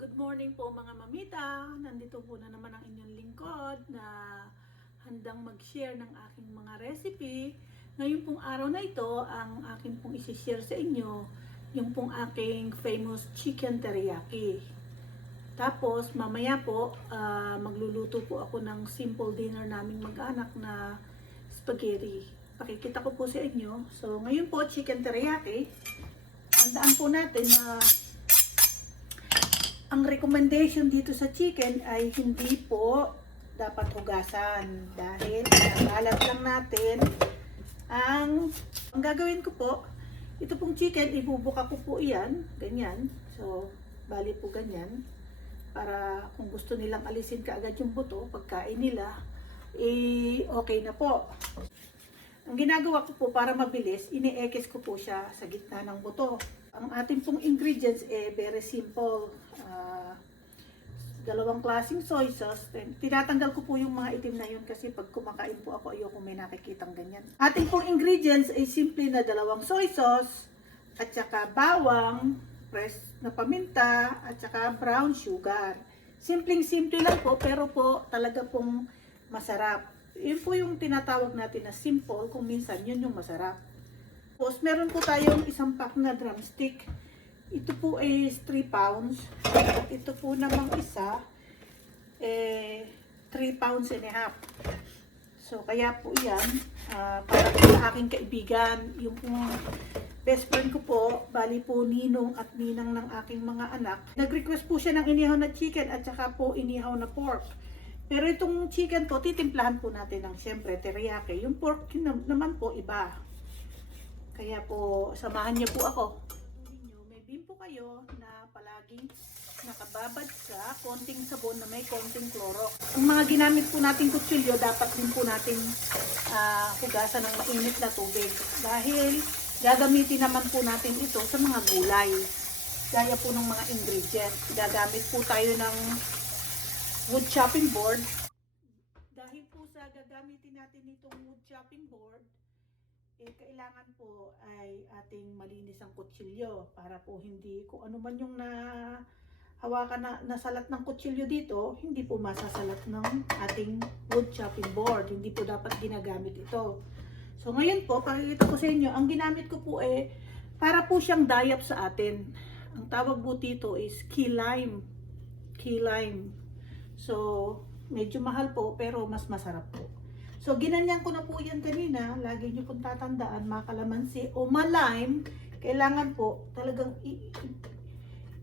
Good morning po mga mamita. Nandito po na naman ang inyong lingkod na handang mag-share ng aking mga recipe. Ngayon pong araw na ito, ang aking pong isi-share sa inyo, yung pong aking famous chicken teriyaki. Tapos mamaya po, magluluto po ako ng simple dinner naming mag-anak na spaghetti. Pakikita ko po sa inyo. So ngayon po, chicken teriyaki. Tandaan po natin na ang recommendation dito sa chicken ay hindi po dapat hugasan dahil kalat lang natin ang gagawin ko po. Ito pong chicken, ibubuka ko po iyan, ganyan. So, bali po ganyan. Para kung gusto nilang alisin kaagad yung buto, pagkain nila, okay na po. Ang ginagawa ko po para mabilis, ini-ekes ko po siya sa gitna ng buto. Ang ating pong ingredients very simple. Dalawang klaseng soy sauce. Tinatanggal ko po yung mga itim na yun kasi pag kumakain po ako, ayoko may nakikitang ganyan. Ating pong ingredients ay simple na dalawang soy sauce at saka bawang, pressed na paminta at saka brown sugar. Simpleng-simple lang po pero po talaga pong masarap. Yun po yung tinatawag natin na simple, kung minsan yun yung masarap. Tapos meron po tayong isang pack na drumstick. Ito po is 3 pounds. At ito po namang isa, 3 pounds and a half. So, kaya po yan, para po sa aking kaibigan, yung best friend ko po, bali po ninong at ninang ng aking mga anak. Nag-request po siya ng inihaw na chicken at saka po inihaw na pork. Pero itong chicken po, titimplahan po natin ng siyempre teriyaki. Yung pork naman po iba. Kaya po, samahan niyo po ako. May po kayo na palaging nakababad sa konting sabon na may konting Clorox. Ang mga ginamit po nating kutsilyo, dapat din po natin hugasan ng mainit na tubig. Dahil gagamitin naman po natin ito sa mga gulay. Gaya po ng mga ingredients. Gagamit po tayo ng wood chopping board. Dahil po sa gagamitin natin itong wood chopping board, kailangan po ay ating malinis ang kutsilyo para po hindi kung ano man yung hawakan na nasalat ng kutsilyo dito, hindi po masasalat ng ating wood chopping board. Hindi po dapat ginagamit ito. So ngayon po, pakikita ko sa inyo, ang ginamit ko po para po siyang dayap sa atin. Ang tawag po dito is key lime. Key lime. So, medyo mahal po pero mas masarap po. So, ginanyan ko na po yan kanina. Lagi nyo pong tatandaan, mga kalamansi o malime, kailangan po talagang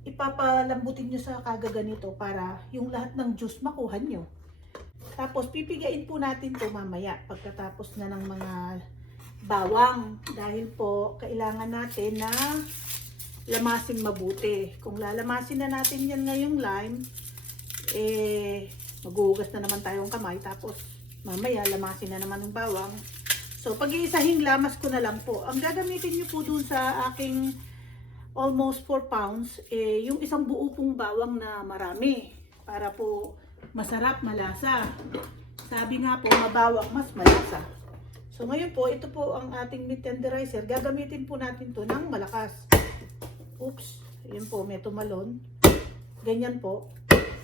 ipapalambutin nyo sa kagaganito para yung lahat ng juice makuha nyo. Tapos, pipigain po natin to mamaya pagkatapos na ng mga bawang. Dahil po, kailangan natin na lamasin mabuti. Kung lalamasin na natin yan ngayong lime, maghuhugas na naman tayong kamay. Tapos, mamaya, lamasin na naman ng bawang. So, pag-iisahing lamas ko na lang po. Ang gagamitin nyo po dun sa aking almost 4 pounds, yung isang buo pong bawang na marami. Para po masarap, malasa. Sabi nga po, mabawang, mas malasa. So, ngayon po, ito po ang ating meat tenderizer. Gagamitin po natin to ng malakas. Oops, yun po, may tumalon. Ganyan po.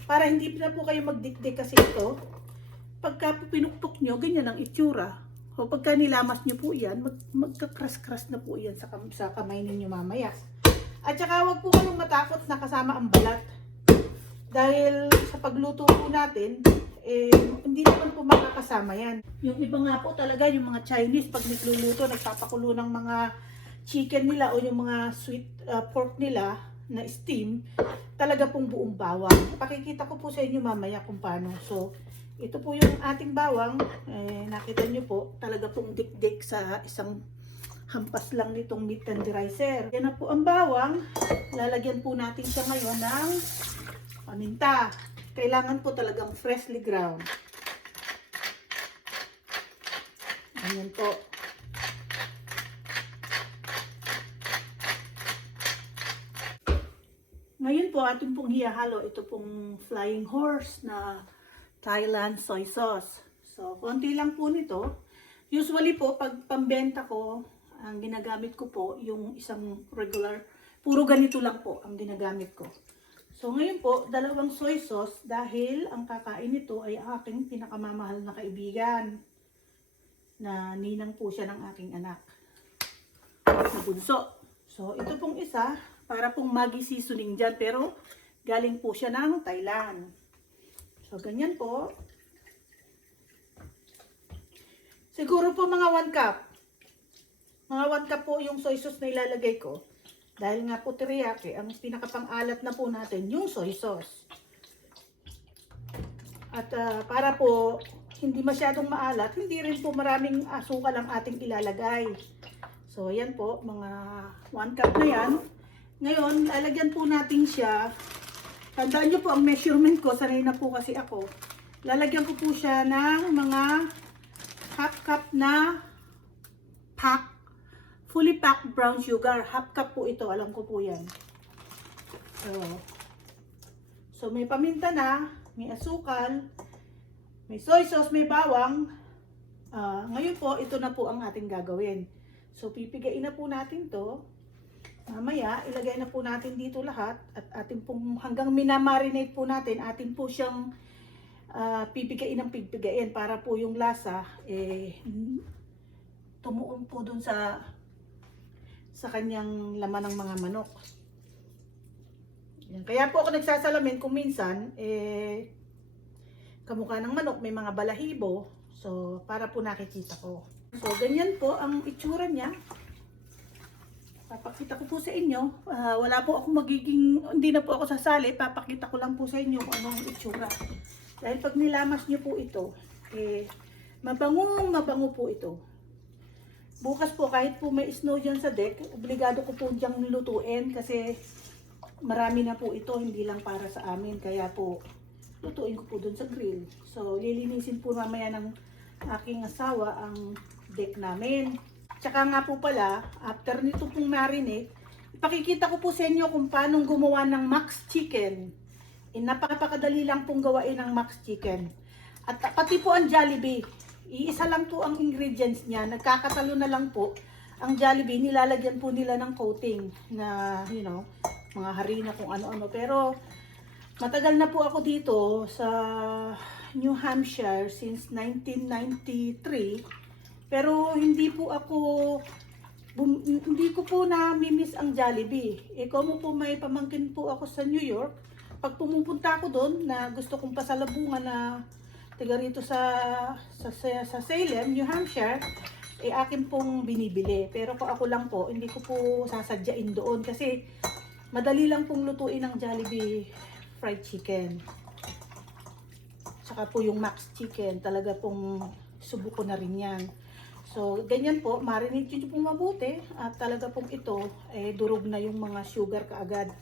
Para hindi na po kayo magdikdik kasi ito. Pagka pinukpok nyo, ganyan ang itsura. O pagka nilamas nyo po yan, magkakras-kras na po yan sa kamay ninyo mamaya. At saka huwag po kayong matakot na kasama ang balat. Dahil sa pagluto po natin, hindi naman po makakasama yan. Yung iba nga po talaga, yung mga Chinese, pag nagluluto, nagpapakulo ng mga chicken nila o yung mga sweet pork nila na steam, talaga pong buong bawang. Pakikita ko po sa inyo mamaya kung paano. So, ito po yung ating bawang. Nakita nyo po, talaga pong dikdik sa isang hampas lang nitong meat tenderizer. Yan na po ang bawang. Lalagyan po natin siya ngayon ng paminta. Kailangan po talagang freshly ground. Ayan po. Ngayon po, ating pong hihalo. Ito pong flying horse na Thailand soy sauce. So, konti lang po nito. Usually po, pag pambenta ko, ang ginagamit ko po, yung isang regular, puro ganito lang po ang ginagamit ko. So ngayon po, dalawang soy sauce dahil ang kakain nito ay aking pinakamamahal na kaibigan. Na ninang po siya ng aking anak. Na bunso. So ito pong isa, para pong Maggi seasoning dyan, pero galing po siya ng Thailand. So ganyan po. Siguro po mga 1 cup. Mga 1 cup po yung soy sauce na ilalagay ko. Dahil nga po teriyaki, ang pinakapang-alat na po natin yung soy sauce. At para po hindi masyadong maalat, hindi rin po maraming asukal ang ating ilalagay. So yan po, mga 1 cup na yan. Ngayon, lalagyan po natin siya. Tandaan nyo po ang measurement ko, sanay na po kasi ako. Lalagyan ko po siya ng mga half cup na fully packed brown sugar. Half cup po ito, alam ko po yan. So may paminta na, may asukal, may soy sauce, may bawang. Ngayon po, ito na po ang ating gagawin. So pipigain na po natin to. Mamaya, ilagay na po natin dito lahat. At atin pong, hanggang minamarinate po natin, atin po siyang pipigain ng pipigain para po yung lasa tumuon po dun sa kanyang laman ng mga manok. Yan. Kaya po ako nagsasalamin kung minsan kamukha ng manok may mga balahibo, so para po nakikita ko. So ganyan po ang itsura niya. Papakita ko po sa inyo. Wala po ako hindi na po ako sasali, papakita ko lang po sa inyo kung anong itsura. Dahil pag nilamas niyo po ito, mabango po ito. Bukas po, kahit po may snow dyan sa deck, obligado ko po diyang lutuin kasi marami na po ito, hindi lang para sa amin. Kaya po, lutuin ko po dun sa grill. So, lilinisin po mamaya ng aking asawa ang deck namin. Tsaka nga po pala, after nito pong marinate, ipakikita ko po sa inyo kung paano gumawa ng Max Chicken. Napakadali lang pong gawain ng Max Chicken. At pati po ang Jollibee. Iisa lang po ang ingredients niya. Nagkakatalo na lang po. Ang Jollibee, nilalagyan po nila ng coating na, mga harina kung ano-ano. Pero, matagal na po ako dito sa New Hampshire since 1993. Pero, hindi ko po na-miss ang Jollibee. Kung po may pamangkin po ako sa New York, pag pumupunta ako doon na gusto kong pasalubungan na taga rito sa Salem, New Hampshire, akin pong binibili. Pero kung ako lang po, hindi ko po sasadyain doon kasi madali lang pong lutuin ng Jollibee fried chicken. Saka po yung Max Chicken, talaga pong subuko na rin yan. So, ganyan po, marinate nyo pong mabuti at talaga pong ito, durog na yung mga sugar kaagad.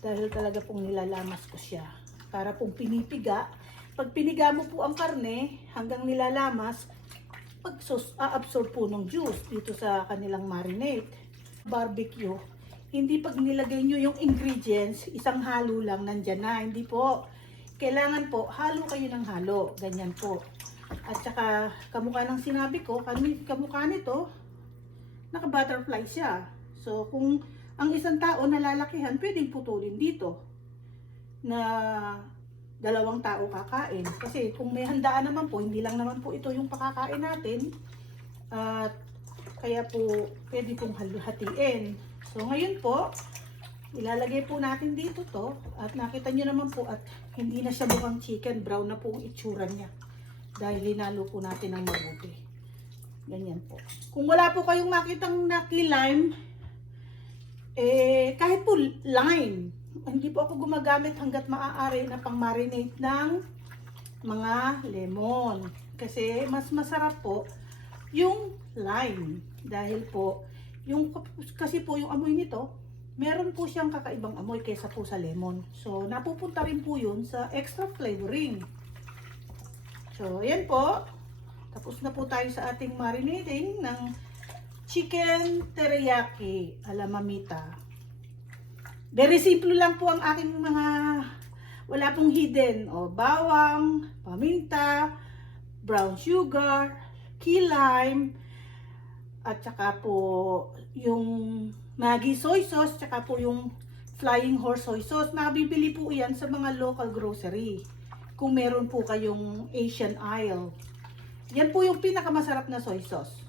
Dahil talaga pong nilalamas ko siya. Para pong pinipiga. Pag piniga mo po ang karne, hanggang nilalamas, absorb po ng juice dito sa kanilang marinade. Barbecue, hindi pag nilagay nyo yung ingredients, isang halo lang nandyan na. Hindi po. Kailangan po, halo kayo ng halo. Ganyan po. At saka, kamukha ng sinabi ko, kamukha nito, naka-butterfly siya. So, kung ang isang tao nalalakihan, pwedeng putulin dito na 2 tao kakain. Kasi kung may handaan naman po, hindi lang naman po ito yung pakakain natin. At kaya po, pwede pong hatiin. So ngayon po, ilalagay po natin dito to. At nakita nyo naman po, at hindi na siya mukhang chicken, brown na po ang itsura niya. Dahil linalo po natin ng mabuti. Ganyan po. Kung wala po kayong makitang naki-lime, kahit po lime, hindi po ako gumagamit hanggat maaari na pang-marinate ng mga lemon. Kasi mas masarap po yung lime. Dahil po, kasi po yung amoy nito, meron po siyang kakaibang amoy kaysa po sa lemon. So, napupunta rin po yun sa extra flavoring. So, ayan po. Tapos na po tayo sa ating marinating ng chicken teriyaki ala mamita. Very simple lang po ang aking wala pong hidden. Bawang, paminta, brown sugar, key lime, at saka po yung Maggi soy sauce, tsaka po yung Flying Horse soy sauce. Mabibili po yan sa mga local grocery. Kung meron po kayong Asian aisle. Yan po yung pinakamasarap na soy sauce.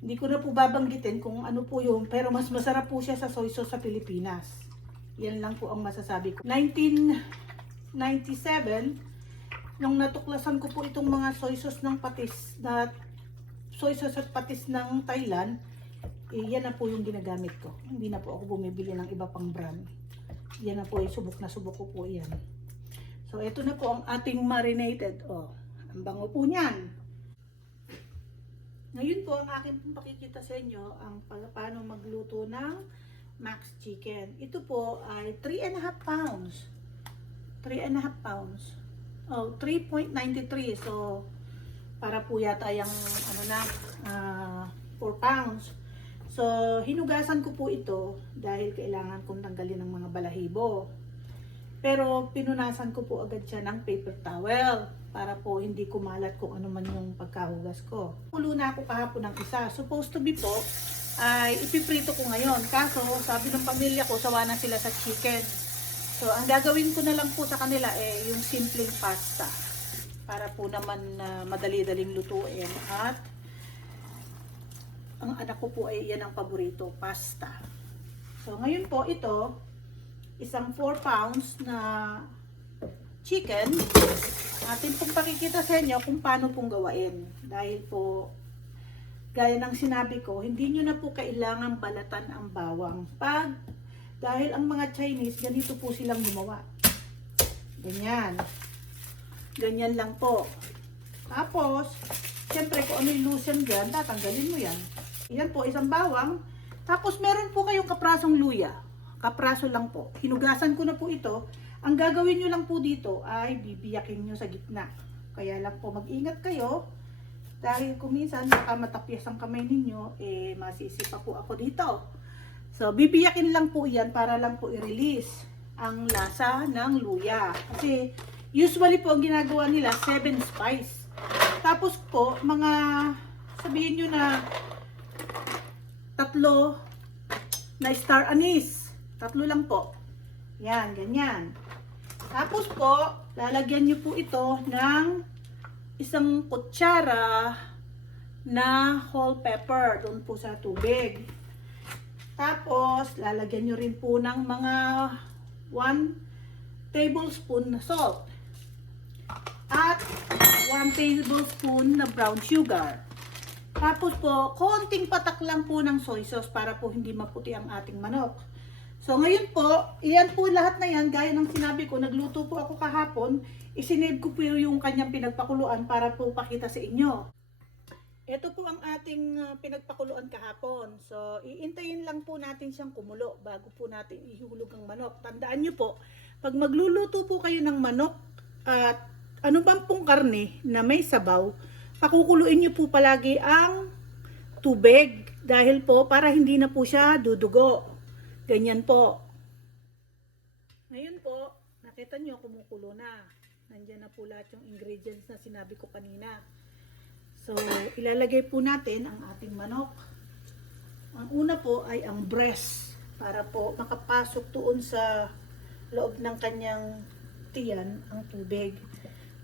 Hindi ko na po babanggitin kung ano po yung, pero mas masarap po siya sa soy sauce sa Pilipinas. Yan lang po ang masasabi ko. 1997, nung natuklasan ko po itong mga soy sauce ng patis, na soy sauce at patis ng Thailand, yan na po yung ginagamit ko. Hindi na po ako bumibili ng iba pang brand. Yan na po, subok na subok ko po yan. So, ito na po ang ating marinated. Oh, ang bango po niyan. Ngayon po, ang akin pong pakikita sa inyo ang paano magluto ng Max Chicken. Ito po ay 3.5 pounds. 3.5 pounds. Oh, 3.93. So, para po yata yung 4 pounds. So, hinugasan ko po ito dahil kailangan kong tanggalin ng mga balahibo. Pero, pinunasan ko po agad siya ng paper towel para po hindi kumalat kung ano man yung pagkahugas ko. Kulo na ako kahapon ng isa. Supposed to be po, ay ipiprito ko ngayon. Kaso, sabi ng pamilya ko, sawa na sila sa chicken. So, ang gagawin ko na lang po sa kanila yung simpleng pasta. Para po naman madali-daling lutuin. At, ang anak ko po ay yan ang paborito, pasta. So, ngayon po, ito, isang 4 pounds na chicken. Atin pong pakikita sa inyo kung paano pong gawain. Dahil po, gaya ng sinabi ko, hindi nyo na po kailangan balatan ang bawang. Dahil ang mga Chinese, ganito po silang gumawa. Ganyan. Ganyan lang po. Tapos, siyempre kung ano yung loosen dyan, tatanggalin mo yan. Yan po, isang bawang. Tapos, meron po kayong kaprasong luya. Kapraso lang po. Hinugasan ko na po ito. Ang gagawin nyo lang po dito ay bibiyakin nyo sa gitna. Kaya lang po mag-ingat kayo dahil kung minsan baka matapyas ang kamay ninyo, masisipa po ako dito. So, bibiyakin lang po yan para lang po i-release ang lasa ng luya. Kasi usually po ang ginagawa nila 7 spice. Tapos po, mga sabihin nyo na 3 na star anise. 3 lang po. Yan, ganyan. Tapos po, lalagyan nyo po ito ng isang kutsara na whole pepper doon po sa tubig. Tapos, lalagyan nyo rin po ng mga 1 tablespoon na salt. At 1 tablespoon na brown sugar. Tapos po, konting patak lang po ng soy sauce para po hindi maputi ang ating manok. So ngayon po, iyan po lahat na yan, gaya ng sinabi ko, nagluto po ako kahapon, isinave ko po yung kanyang pinagpakuluan para po pakita sa inyo. Ito po ang ating pinagpakuluan kahapon. So iintayin lang po natin siyang kumulo bago po natin ihulog ang manok. Tandaan nyo po, pag magluluto po kayo ng manok at ano bang pong karne na may sabaw, pakukuluin nyo po palagi ang tubig dahil po para hindi na po siya dudugo. Ganyan po. Ngayon po, nakita nyo kumukulo na. Nandiyan na po lahat yung ingredients na sinabi ko kanina. So, ilalagay po natin ang ating manok. Ang una po ay ang breast para po makapasok doon sa loob ng kanyang tiyan ang tubig.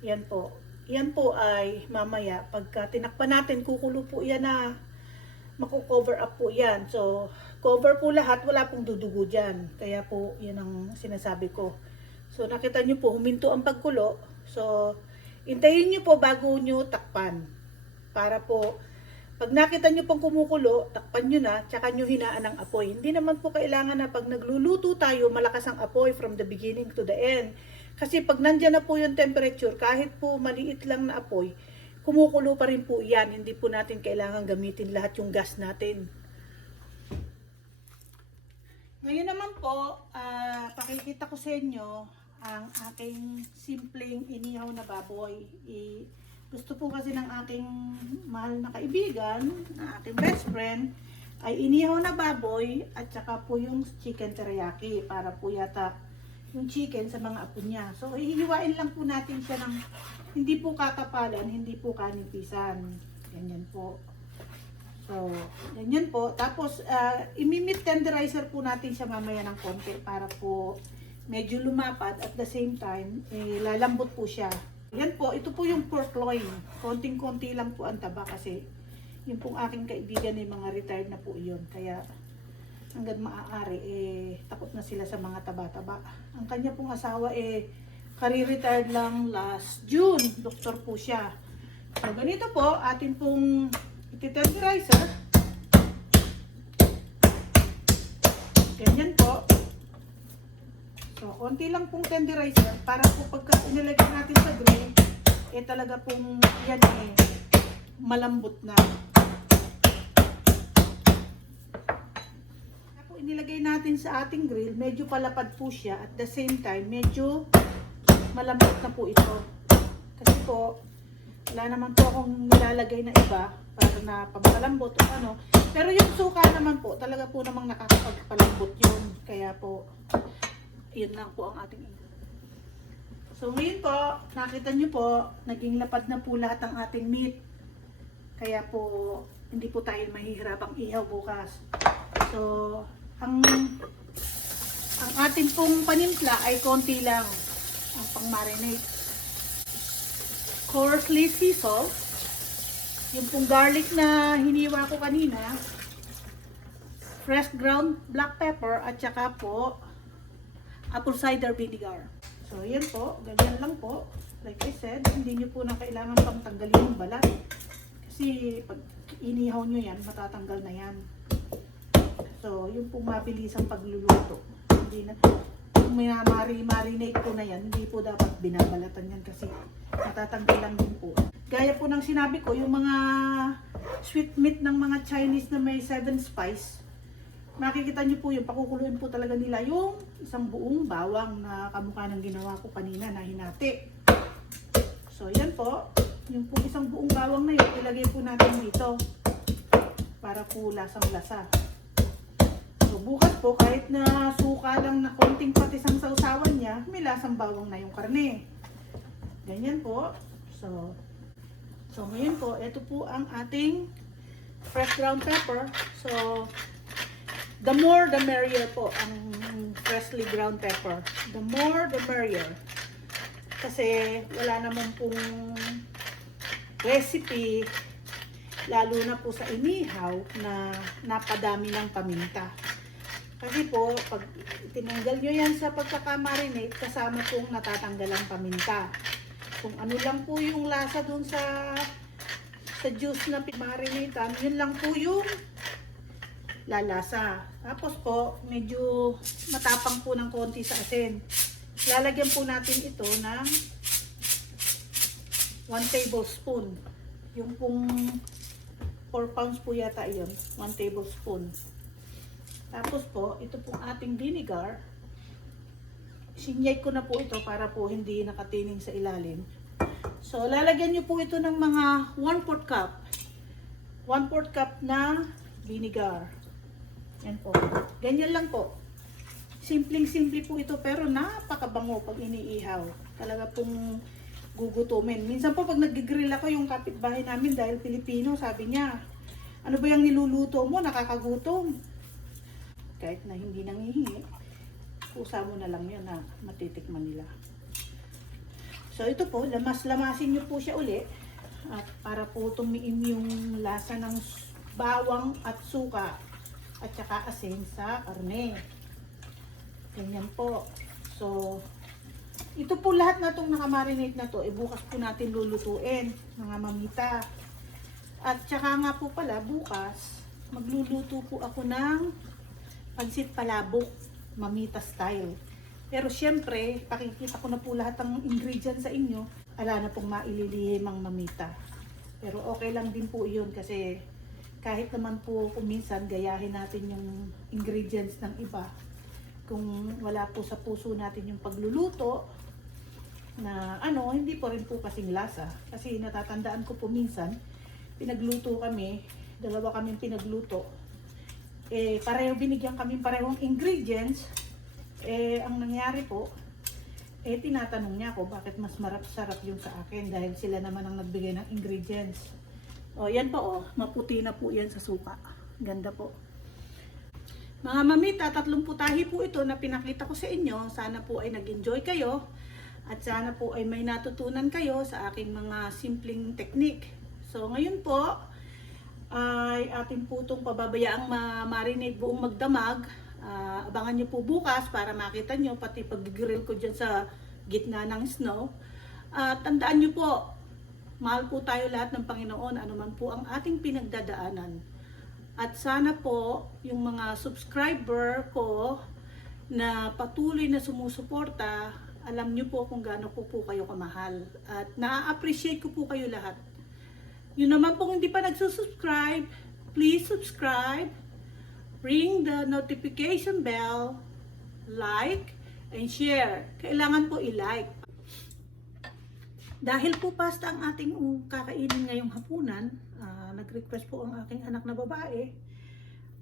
Yan po. Yan po ay mamaya pagka tinakpan natin, kukulo po yan na mako-cover up po yan. So, cover po lahat, wala pong dudugo dyan. Kaya po, yan ang sinasabi ko. So, nakita nyo po, huminto ang pagkulo. So, intayin nyo po bago nyo takpan. Para po, pag nakita nyo pong kumukulo, takpan nyo na, tsaka nyo hinaan ang apoy. Hindi naman po kailangan na pag nagluluto tayo, malakas ang apoy from the beginning to the end. Kasi pag nandyan na po yung temperature, kahit po maliit lang na apoy, kumukulo pa rin po yan. Hindi po natin kailangan gamitin lahat yung gas natin. Ngayon naman po, pakikita ko sa inyo ang aking simpleng inihaw na baboy. Gusto po kasi ng aking mahal na kaibigan, na aking best friend, ay inihaw na baboy at saka po yung chicken teriyaki para po yata yung chicken sa mga apo niya. So, ihiwain lang po natin siya ng hindi po kakapalan, hindi po kanipisan. Ganyan po. So, ganyan po. Tapos, imimit tenderizer po natin siya mamaya ng konti para po medyo lumapad at the same time, lalambot po siya. Yan po, ito po yung pork loin. Konting-konti lang po ang taba kasi yung pong aking kaibigan ay mga retired na po yun. Kaya hanggang maaari, takot na sila sa mga taba-taba. Ang kanya pong asawa, kari-retired lang last June. Doktor po siya. So, ganito po, atin pong iti-tenderizer. Ganyan po. So, konti lang pong tenderizer para po pagka inilagay natin sa grill, talaga pong yan malambot na. Tapos inilagay natin sa ating grill, medyo palapad po siya at the same time, medyo malambot na po ito. Kasi po, wala naman po akong nilalagay na iba para na pampalambot o ano. Pero yung suka naman po, talaga po namang nakakapagpalambot yun. Kaya po, yun lang po ang ating ingredient. So ngayon po, nakita nyo po, naging lapad na po lahat ng ating meat. Kaya po, hindi po tayo mahihirapang ihaw bukas. So, ang ating pong panimpla ay konti lang ang pang-marinate. Coarsely sea salt. Yung pong garlic na hiniwa ko kanina. Fresh ground black pepper at saka po apple cider vinegar. So, yan po. Ganyan lang po. Like I said, hindi nyo po na kailangan pang tanggalin yung balat. Kasi pag inihaw nyo yan, matatanggal na yan. So, yung po mabilis ang pagluluto. Hindi na, kung may marinate po na yan, hindi po dapat binabalatan yan kasi matatanggal lang din po. Gaya po ng sinabi ko, yung mga sweet meat ng mga Chinese na may 7 spice, makikita nyo po yung pakukuluin po talaga nila yung isang buong bawang na kamukha ng ginawa ko kanina na hinati. So yan po, yung po isang buong bawang na yun, ilagay po natin dito para po lasang lasa. So bukas po, kahit na suka lang na konting patis ang sausawan niya, may lasang bawang na yung karne. Ganyan po. So ngayon po, ito po ang ating fresh ground pepper. So the more the merrier po ang freshly ground pepper. The more the merrier. Kasi wala naman pong recipe, lalo na po sa inihaw, na napadami ng paminta. Kasi po, pag tinanggal nyo yan sa pagkakamarinate, kasama pong natatanggal ang paminta. Kung ano lang po yung lasa dun sa juice na pinarinatean, yun lang po yung lalasa. Tapos po, medyo matapang po ng konti sa asin. Lalagyan po natin ito ng 1 tablespoon. Yung pong 4 pounds po yata yun, 1 tablespoon. Tapos po, ito pong ating vinegar. Sinyay ko na po ito para po hindi nakatining sa ilalim. So, lalagyan nyo po ito ng mga 1/4 cup. 1/4 cup na vinegar. Yan po. Ganyan lang po. Simpleng-simple po ito pero napakabango pag iniihaw. Talaga pong gugutumin. Minsan po pag nag-grill ako, yung kapitbahay namin dahil Pilipino, sabi niya, ano ba yung niluluto mo? Nakakagutom. Kahit na hindi nangihingi, kusa mo na lang yun na matitikman nila. So ito po, lamas-lamasin nyo po siya uli at para po tumiim yung lasa ng bawang at suka at saka asin sa karne. Ganyan po. So, ito po lahat na itong nakamarinate na to, bukas po natin lulutuin, mga mamita. At saka nga po pala, bukas, magluluto po ako ng pansit palabok, mamita style. Pero syempre, pakikita ko na po lahat ng ingredients sa inyo, ala na pong maililihim ang mamita. Pero okay lang din po yun kasi kahit naman po kung minsan gayahin natin yung ingredients ng iba, kung wala po sa puso natin yung pagluluto, na hindi po rin po kasing lasa. Kasi natatandaan ko po minsan, pinagluto kami, dalawa kaming pinagluto, pareho binigyan kami parehong ingredients, ang nangyari po, tinatanong niya ako bakit mas sarap yung sa akin dahil sila naman ang nagbigay ng ingredients. O, yan po, maputi na po yan sa suka. Ganda po. Mga mamita, 3 putahe po ito na pinakita ko sa inyo. Sana po ay nag-enjoy kayo. At sana po ay may natutunan kayo sa aking mga simpleng technique. So, ngayon po, ay ating po itong pababayaang marinate buong magdamag. Abangan nyo po bukas para makita nyo, pati pag-grill ko dyan sa gitna ng snow. Tandaan nyo po, mahal po tayo lahat ng Panginoon, anuman po ang ating pinagdadaanan. At sana po, yung mga subscriber ko na patuloy na sumusuporta, alam nyo po kung gaano po kayo kamahal. At na-appreciate ko po kayo lahat. Yun naman po hindi pa nagsusubscribe, please subscribe, ring the notification bell, like, and share. Kailangan po i-like. Dahil po pasta ang ating kakainin ngayong hapunan, nag-request po ang aking anak na babae,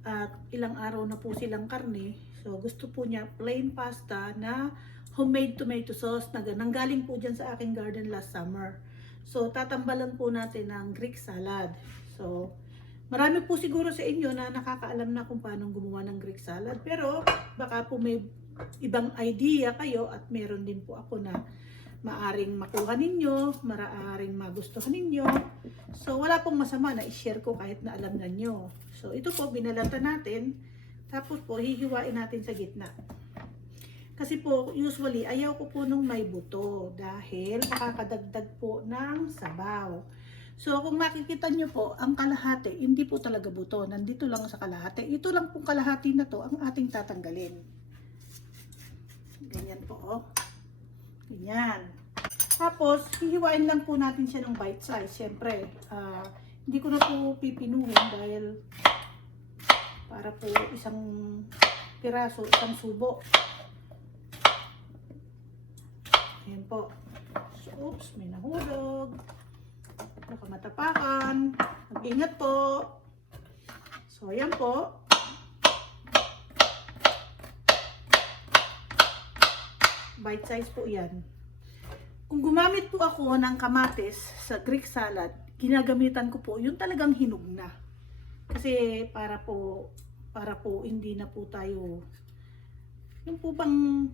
at ilang araw na po silang karne. So gusto po niya plain pasta na homemade tomato sauce na nanggaling po dyan sa aking garden last summer. So tatambalan po natin ng Greek salad. So marami po siguro sa inyo na nakakaalam na kung paano gumawa ng Greek salad. Pero baka po may ibang idea kayo at meron din po ako na maaring makuha ninyo, maaring magustuhan ninyo. So wala pong masama na i-share ko kahit na alam na nyo. So ito po binalatan natin. Tapos po hihiwain natin sa gitna. Kasi po usually ayaw ko po nung may buto dahil nakakadagdag po ng sabaw. So kung makikita nyo po, ang kalahati, hindi po talaga buto. Nandito lang sa kalahati. Ito lang pong kalahati na to ang ating tatanggalin. Ganyan po, oh. Ganyan. Tapos, hihiwain lang po natin siya ng bite size. Siyempre, hindi ko na po pipinuhin dahil para po isang piraso, isang subo. Ayan po. So, oops, may nahulog. Baka matapakan. Mag-ingat po. So, ayan po. Bite size po yan. Kung gumamit po ako ng kamatis sa Greek salad, ginagamitan ko po yung talagang hinog na. Kasi para po hindi na po tayo yung po bang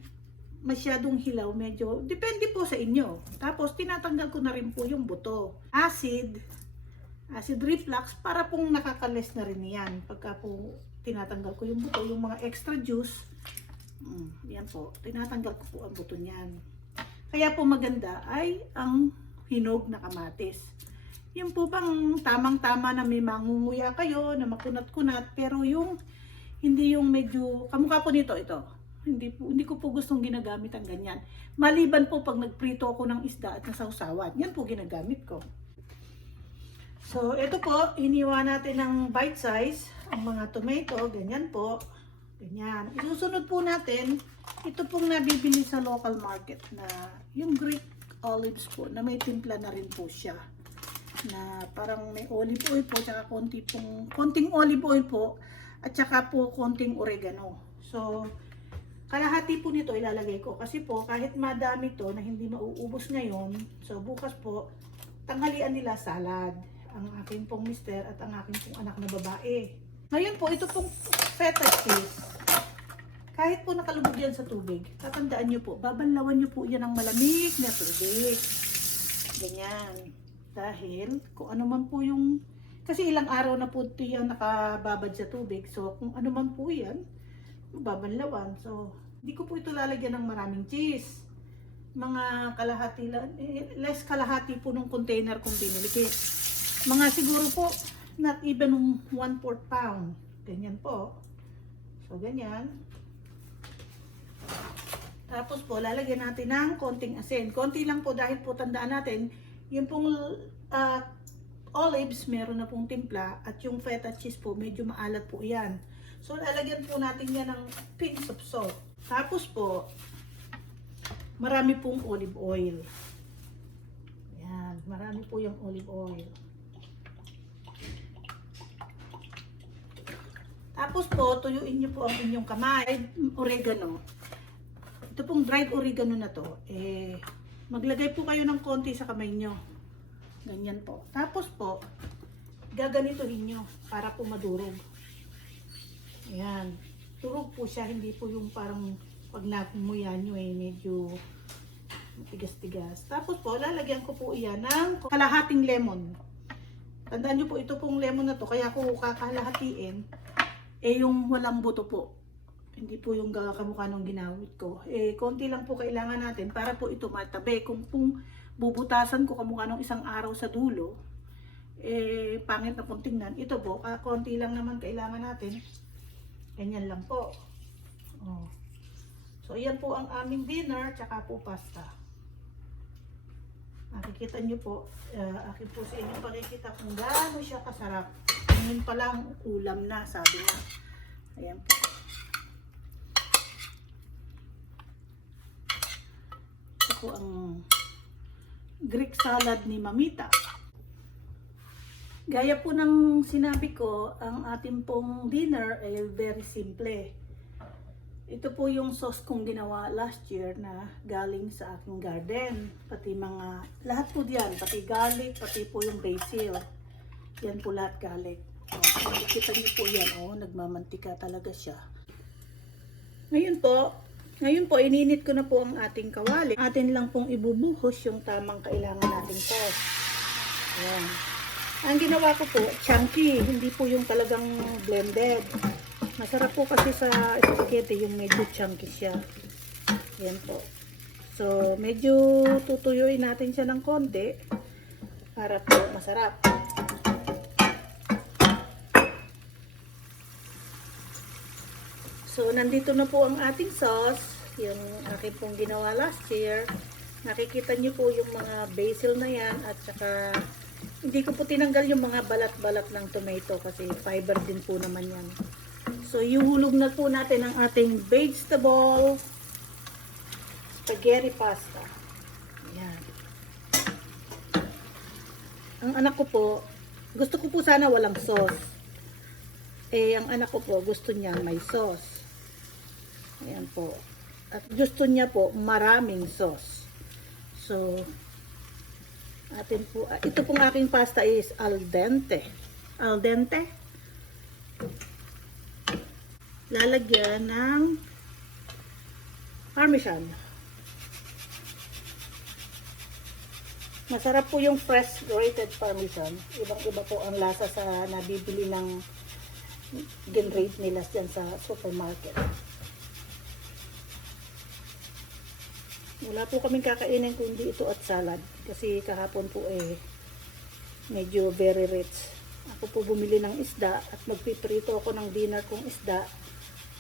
masyadong hilaw, medyo depende po sa inyo. Tapos tinatanggal ko na rin po yung buto. Acid reflux para pong nakakales na rin yan. Pagka po tinatanggal ko yung buto, yung mga extra juice, yan po, tinatanggal ko po ang buto niyan. Kaya po maganda ay ang hinog na kamatis. Yung po bang tamang-tama na may mangunguya kayo, na makunat-kunat, pero yung hindi yung medyo, kamukha po nito, ito. Hindi ko po gustong ginagamit ang ganyan. Maliban po pag nagprito ako ng isda at nasawsawan. Yan po ginagamit ko. So, ito po, iniwa natin ng bite size. Ang mga tomato, ganyan po. Ganyan. Isusunod po natin, ito pong nabibili sa local market na yung Greek olives po, na may timpla na rin po siya. Na parang may olive oil po, tsaka konting olive oil po, at tsaka po konting oregano. So, kalahati po nito ilalagay ko kasi po kahit madami to na hindi mauubos ngayon, so bukas po tanghalian nila salad ang aking pong mister at ang aking pong anak na babae. Ngayon po ito pong feta cheese, kahit po nakalubog yan sa tubig, tatandaan nyo po, babanlawan nyo po yan ng malamig na tubig, ganyan, dahil kung ano man po yung, kasi ilang araw na po ito yung nakababad sa tubig, so kung ano man po yan babanlawan. So, hindi ko po ito lalagyan ng maraming cheese. Mga kalahati lang, less kalahati po ng container kung binili. Mga siguro po, not even 1/4 pound. Ganyan po. So, ganyan. Tapos po, lalagyan natin ng konting asin. Konti lang po dahil po tandaan natin, yung pong olives, meron na pong timpla at yung feta cheese po, medyo maalat po yan. So, lalagyan po natin yan ng pinch of salt. Tapos po, marami pong olive oil. Yan, marami po yung olive oil. Tapos po, tuyuin nyo po ang inyong kamay. Oregano. Ito pong dried oregano na to. Maglagay po kayo ng konti sa kamay nyo. Ganyan po. Tapos po, gaganituhin nyo para po madurog. Ayan. Durog po siya, hindi po yung parang pag nakumuyan nyo medyo tigas-tigas. Tapos po, lalagyan ko po iyan ng kalahating lemon. Tandaan nyo po, ito pong lemon na to, kaya ko kakalahatiin, yung walang buto po. Hindi po yung kamukha nung ginawit ko. Konti lang po kailangan natin para po ito matabi. Kung bubutasan ko kamukha nung isang araw sa dulo, pangit na pong tingnan. Ito po, konti lang naman kailangan natin. Ganyan lang po. Oh. So, yan po ang aming dinner, tsaka po pasta. Nakikita nyo po, akin po sa inyo pakikita kung gaano siya kasarap. Ngayon pa lang ulam na, sabi na. Ayan po. Ito po ang Greek salad ni Mamita. Gaya po ng sinabi ko, ang ating pong dinner ay very simple. Ito po yung sauce kong ginawa last year na galing sa aking garden. Pati mga, lahat po diyan, pati garlic, pati po yung basil. Yan po lahat garlic. Kita niyo po yan, nagmamantika talaga siya. Ngayon po, ininit ko na po ang ating kawali. Atin lang pong ibubuhos yung tamang kailangan nating sauce. Ayan. Ang ginawa ko po, chunky, hindi po yung talagang blended. Masarap po kasi sa spaghetti yung medyo chunky siya. Yan po. So, medyo tutuyuin natin siya ng konti para po masarap. So, nandito na po ang ating sauce. Yung aking pong ginawa last year. Nakikita niyo po yung mga basil na yan at saka hindi ko po tinanggal yung mga balat-balat ng tomato kasi fiber din po naman yan. So, ihulog na po natin ang ating vegetable spaghetti pasta. Ayan. Ang anak ko po, gusto ko po sana walang sauce. Ang anak ko po, gusto niya may sauce. Ayan po. At gusto niya po maraming sauce. So, atin po, ito pong aking pasta is al dente. Al dente. Lalagyan ng parmesan. Masarap po yung fresh grated parmesan. Ibang-iba po ang lasa sa nabibili ng ginrate nila dyan sa supermarket. Wala po kaming kakainin kundi ito at salad. Kasi kahapon po medyo very rich. Ako po bumili ng isda at magpiprito ako ng dinner kong isda.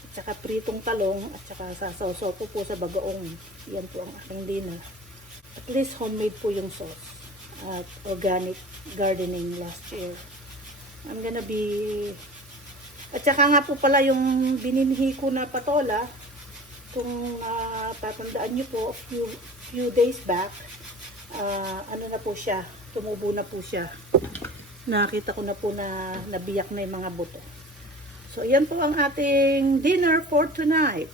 At saka pritong talong at saka sasawsaw ko po sa bagaong. Yan po ang aking dinner. At least homemade po yung sauce. At organic gardening last year. I'm gonna be... At saka nga po pala yung bininhi ko na patola. Kung tatandaan nyo po, few days back, ano na po siya, tumubo na po siya. Nakita ko na po na nabiyak na yung mga buto. So, yan po ang ating dinner for tonight.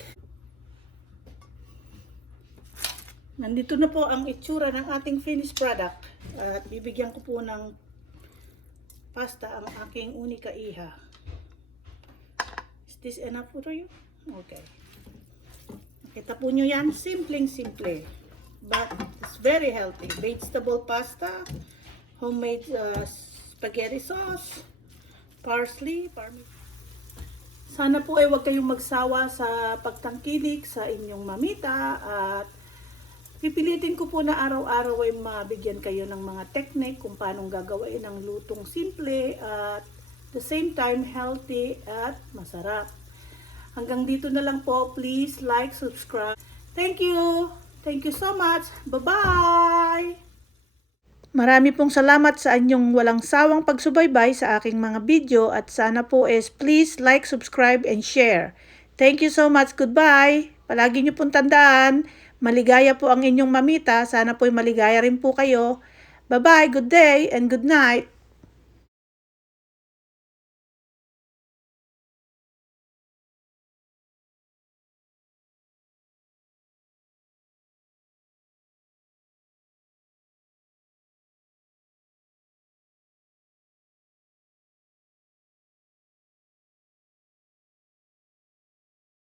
Nandito na po ang itsura ng ating finished product. At bibigyan ko po ng pasta ang aking unika iha. Is this enough for you? Okay. Kita po nyo yan, simpleng-simple. But it's very healthy. Vegetable pasta, homemade spaghetti sauce, parsley, parmesan. Sana po ay huwag kayong magsawa sa pagtangkilik sa inyong mamita at pipilitin ko po na araw-araw ay mabigyan kayo ng mga technique kung paano gagawin ang lutong simple at the same time healthy at masarap. Hanggang dito na lang po. Please like, subscribe. Thank you. Thank you so much. Bye-bye. Marami pong salamat sa inyong walang sawang pagsubaybay sa aking mga video at sana po please like, subscribe, and share. Thank you so much. Goodbye. Palagi niyo pong tandaan, maligaya po ang inyong mamita. Sana po maligaya rin po kayo. Bye-bye. Good day and good night.